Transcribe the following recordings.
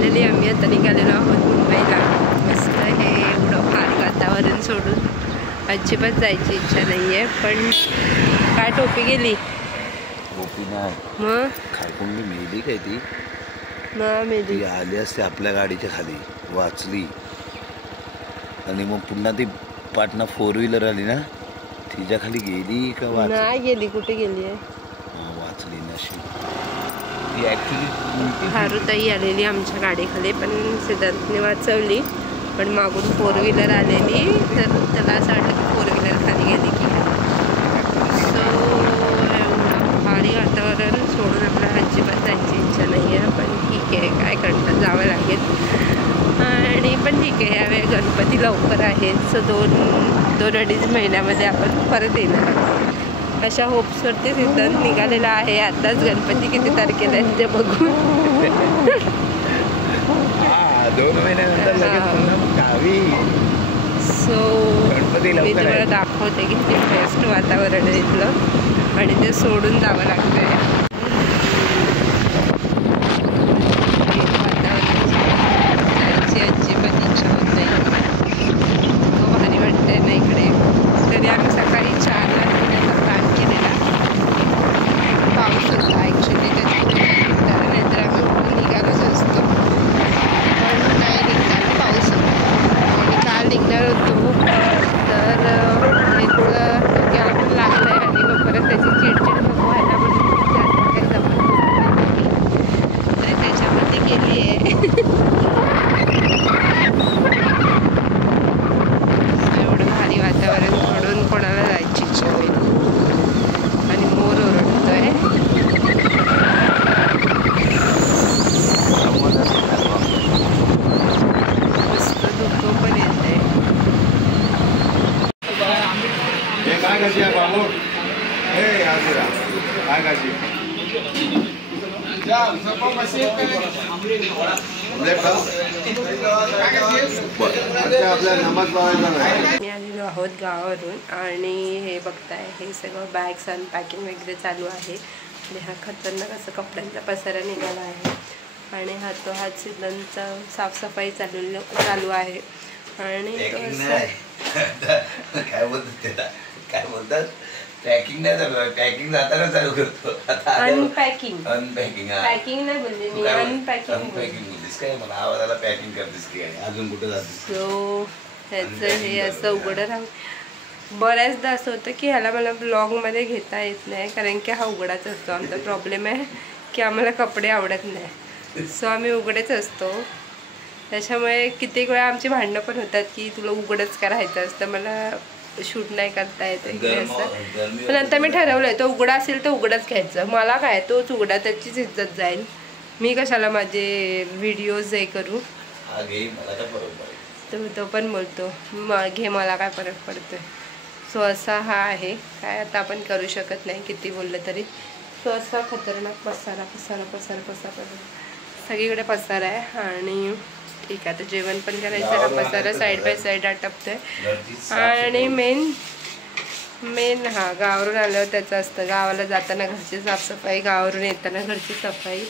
Finally आम्ही आता निघालेलो आहोत मुंबईला. मस्त हे एवढं भारी वातावरण सोडून अजिबात जायची इच्छा नाही आहे. पण काय टोपी गेली मग खारकुंडी मेली काय ती मेली आली असते आपल्या गाडीच्या खाली वाचली आणि मग पुन्हा ती पाटणा 4 व्हीलर आली ना तिच्या खाली गेली का नाही गेली. कुठे गेली आहे? वाचली नशीब. ती ॲक्च्युली हारुताई आलेली आमच्या गाडीखाली पण सिद्धार्थने वाचवली. पण मागून 4 व्हीलर आलेली तर त्याला असं वाटलं की 4 व्हीलर खाली गेली की. सो भारी वातावरण सोडून आपल्याला अजिबात जायची इच्छा नाही आहे. पण ठीक आहे काय करतात जावं लागेल. आणि पण ठीक आहे यावेळी गणपती लवकर आहेत. सो 2-2.5 महिन्यामध्ये आपण परत येणार आहोत अशा होप्सवरती सिद्धांत निघालेला आहे. आताच गणपती किती तारखेला आहेत ते बघून 2 महिन्यानंतर गावी. सो मी तुम्हाला दाखवते किती बेस्ट वातावरण आहे इथलं आणि ते सोडून जावं लागतंय. मी आलेलो आहोत गावावरून आणि हे बघताय हे सगळं बॅग्स अनपॅकिंग वगैरे चालू आहे. आणि हा खतरनाक असं कपड्यांचा पसारा निघाला आहे आणि हातोहात सिद्धांचा साफसफाई चालू आहे. आणि काय बोलतात पॅकिंग नाही चालू. पॅकिंग जाताना चालू करतो. अनपॅकिंग पॅकिंग नाही बोलले मी अनपॅकिंग बोललीस काय मला आवाजाला पॅकिंग करतेस की अजून कुठे जातेस. सो ह्याचं हे असं उघडं राहून बऱ्याचदा असं होतं की ह्याला मला ब्लॉगमध्ये घेता येत नाही कारण की हा उघडाच असतो. आमचा प्रॉब्लेम आहे की आम्हाला कपडे आवडत नाही. सो आम्ही उघडेच असतो. त्याच्यामुळे कित्येक वेळा आमची भांडणं पण होतात की तुला उघडच करायचं असतं मला शूट नाही करता येत असं. पण नंतर मी ठरवलंय तो उघडा असेल तर उघडाच घ्यायचं. मला काय तोच उघडा त्याचीच इज्जत जाईल. मी कशाला माझे व्हिडिओज हे करू. तो पण बोलतो घे मला काय फरक पडतोय. सो असा हा आहे काय आता आपण करू शकत नाही किती बोललं तरी. सो असा खतरनाक पसारा सगळीकडे पसारा आहे. आणि ठीक आहे आता जेवण पण करायचं. हा पसारा साईड बाय साईड आटपतोय. आणि मेन हा गावावरून आल्यावर त्याचं असतं. गावाला जाताना घरची साफसफाई गावावरून येताना घरची सफाई.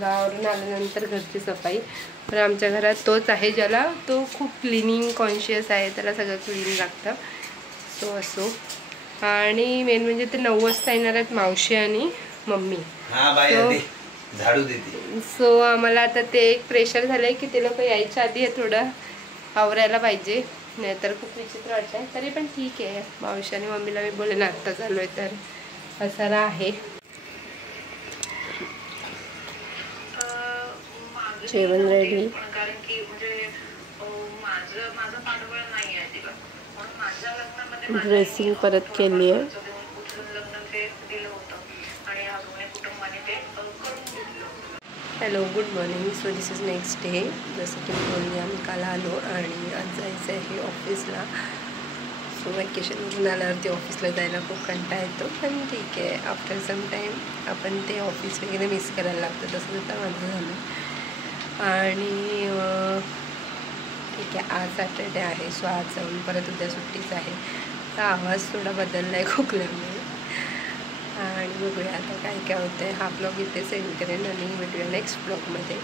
गावावरून आल्यानंतर घरची सफाई. पण आमच्या घरात तोच आहे ज्याला तो खूप क्लिनिंग कॉन्शियस आहे. त्याला सगळं क्लीन लागतं. सो असो. आणि मेन म्हणजे ते 9 वाजता येणार आहेत मावशी आणि मम्मी. झाडू देते. सो आम्हाला आता ते एक प्रेशर झालंय की ते लोक यायच्या आधी थोडं आवरायला पाहिजे नाहीतर खूप विचित्र वाटतंय. तरी पण ठीक आहे मावशी आणि मम्मीला मी बोले ना आत्ता चालू आहे तर पसारा आहे. जेवण रेडी. ड्रेसिंग परत केली आहे. Hello good morning. So this is next day. जसं की मी बोलली आम्ही काल आलो आणि आज जायचं आहे ऑफिसला. सो वॅकेशनवरून आल्यावरती ऑफिसला जायला खूप कंटाळा येतो पण ठीक आहे आफ्टर सम टाईम आपण ते ऑफिस वगैरे मिस करायला लागतं. तसं आता माझं झालं. आणि ठीक आहे आज सॅटर्डे आहे. सो आज जाऊन परत उद्या सुट्टीच आहे. तर आवाज थोडा बदलला आहे खोकल्यामुळे. आणि बघूया आता काय काय होतं आहे. हा ब्लॉग इथे सेंड करेन आणि भेटूया नेक्स्ट ब्लॉगमध्ये.